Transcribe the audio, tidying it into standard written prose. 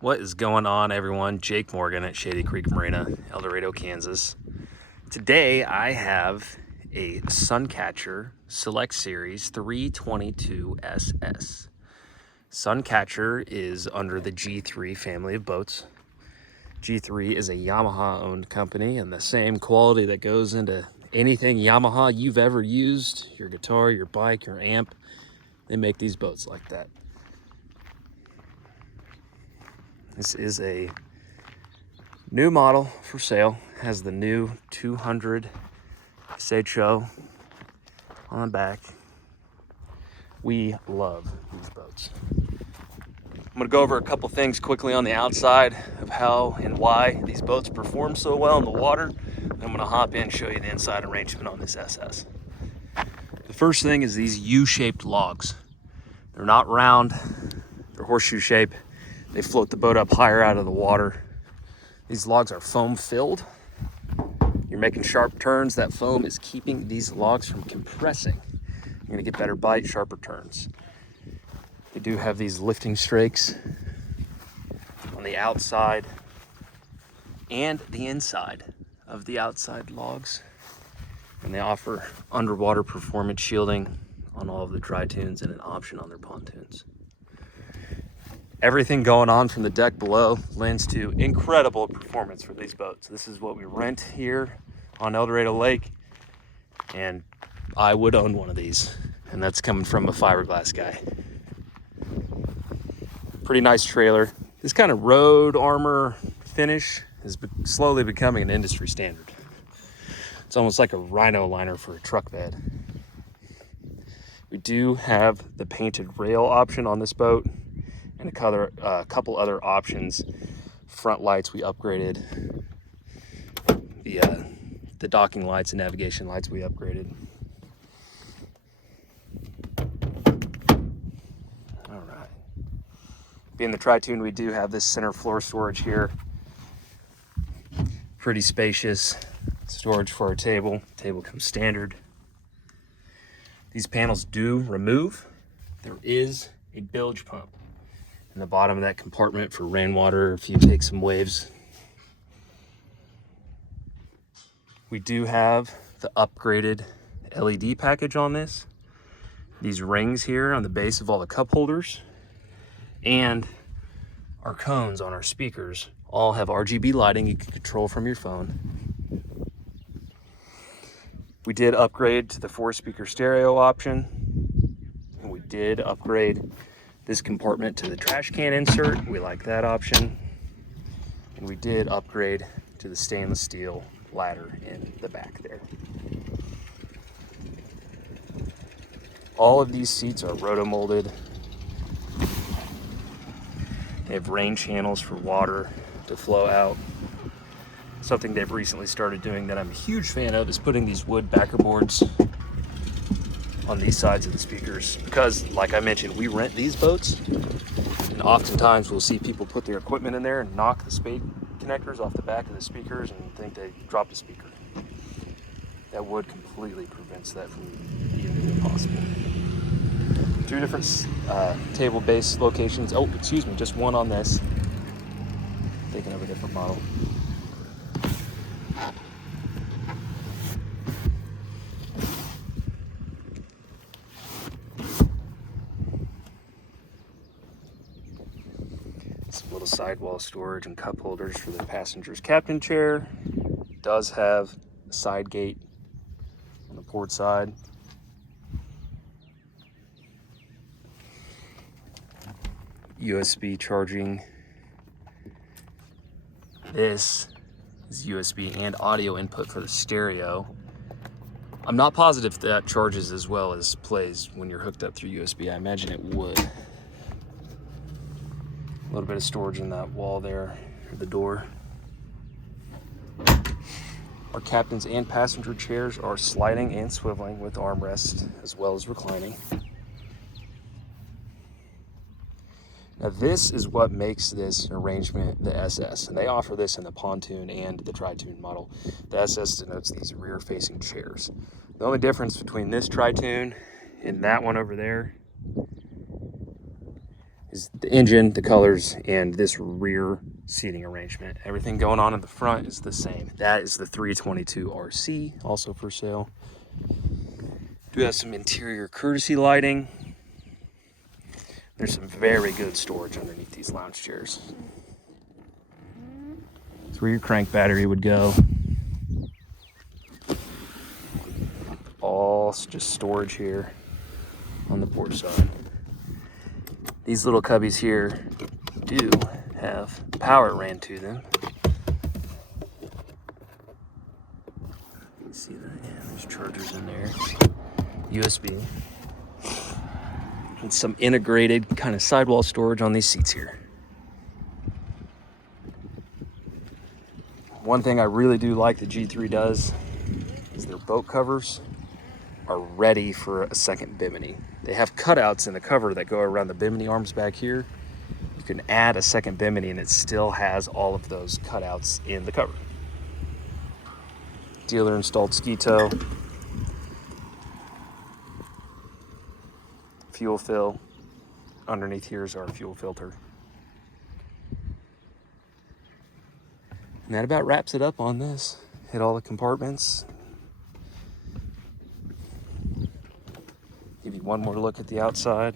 What is going on, everyone? Jake Morgan at Shady Creek Marina, El Dorado, Kansas. Today I have a SunCatcher Select Series 322 SS. SunCatcher is under the G3 family of boats. G3 is a Yamaha-owned company, and the same quality that goes into anything Yamaha you've ever used, your guitar, your bike, your amp, they make these boats like that. This is a new model for sale. Has the new 200 SHO on the back. We love these boats. I'm gonna go over a couple things quickly on the outside of how and why these boats perform so well in the water. Then I'm gonna hop in and show you the inside arrangement on this SS. The first thing is these U-shaped logs. They're not round, they're horseshoe shape. They float the boat up higher out of the water. These logs are foam filled. You're making sharp turns. That foam is keeping these logs from compressing. You're gonna get better bite, sharper turns. They do have these lifting strakes on the outside and the inside of the outside logs. And they offer underwater performance shielding on all of the tri-tunes and an option on their pontoons. Everything going on from the deck below lends to incredible performance for these boats. This is what we rent here on El Dorado Lake, and I would own one of these, and that's coming from a fiberglass guy. Pretty nice trailer. This kind of road armor finish is slowly becoming an industry standard. It's almost like a rhino liner for a truck bed. We do have the painted rail option on this boat, and a couple other options. Front lights, we upgraded. The docking lights and navigation lights, we upgraded. All right. Being the tri-tune, we do have this center floor storage here. Pretty spacious storage for our table. Table comes standard. These panels do remove. There is a bilge pump in the bottom of that compartment for rainwater if you take some waves. We do have the upgraded LED package on this. These rings here on the base of all the cup holders and our cones on our speakers all have RGB lighting you can control from your phone. We did upgrade to the 4-speaker stereo option, and we did upgrade this compartment to the trash can insert. We like that option. And we did upgrade to the stainless steel ladder in the back there. All of these seats are roto-molded. They have rain channels for water to flow out. Something they've recently started doing that I'm a huge fan of is putting these wood backer boards on these sides of the speakers, because like I mentioned, we rent these boats, and oftentimes we'll see people put their equipment in there and knock the spade connectors off the back of the speakers and think they dropped a speaker. That wood completely prevents that from even being possible. 2 different table base locations. Oh, excuse me, just one on this. Thinking of a different model. Some little sidewall storage and cup holders for the passenger's captain chair. It does have a side gate on the port side. USB charging. This is USB and audio input for the stereo. I'm not positive if that charges as well as plays when you're hooked up through USB. I imagine it would. A little bit of storage in that wall there, or the door. Our captain's and passenger chairs are sliding and swiveling with armrests as well as reclining. Now this is what makes this arrangement the SS, and they offer this in the pontoon and the tri-tune model. The SS denotes these rear-facing chairs. The only difference between this tri-tune and that one over there is the engine, the colors, and this rear seating arrangement. Everything going on in the front is the same. That is the 322 RC, also for sale. Do have some interior courtesy lighting. There's some very good storage underneath these lounge chairs. It's where your crank battery would go. All just storage here on the port side. These little cubbies here do have power ran to them. You can see that, yeah, there's chargers in there. USB. And some integrated kind of sidewall storage on these seats here. One thing I really do like the G3 does is their boat covers are ready for a second bimini. They have cutouts in the cover that go around the bimini arms back here. You can add a second bimini and it still has all of those cutouts in the cover. Dealer installed ski tow. Fuel fill. Underneath here is our fuel filter. And that about wraps it up on this. Hit all the compartments. Give you one more look at the outside.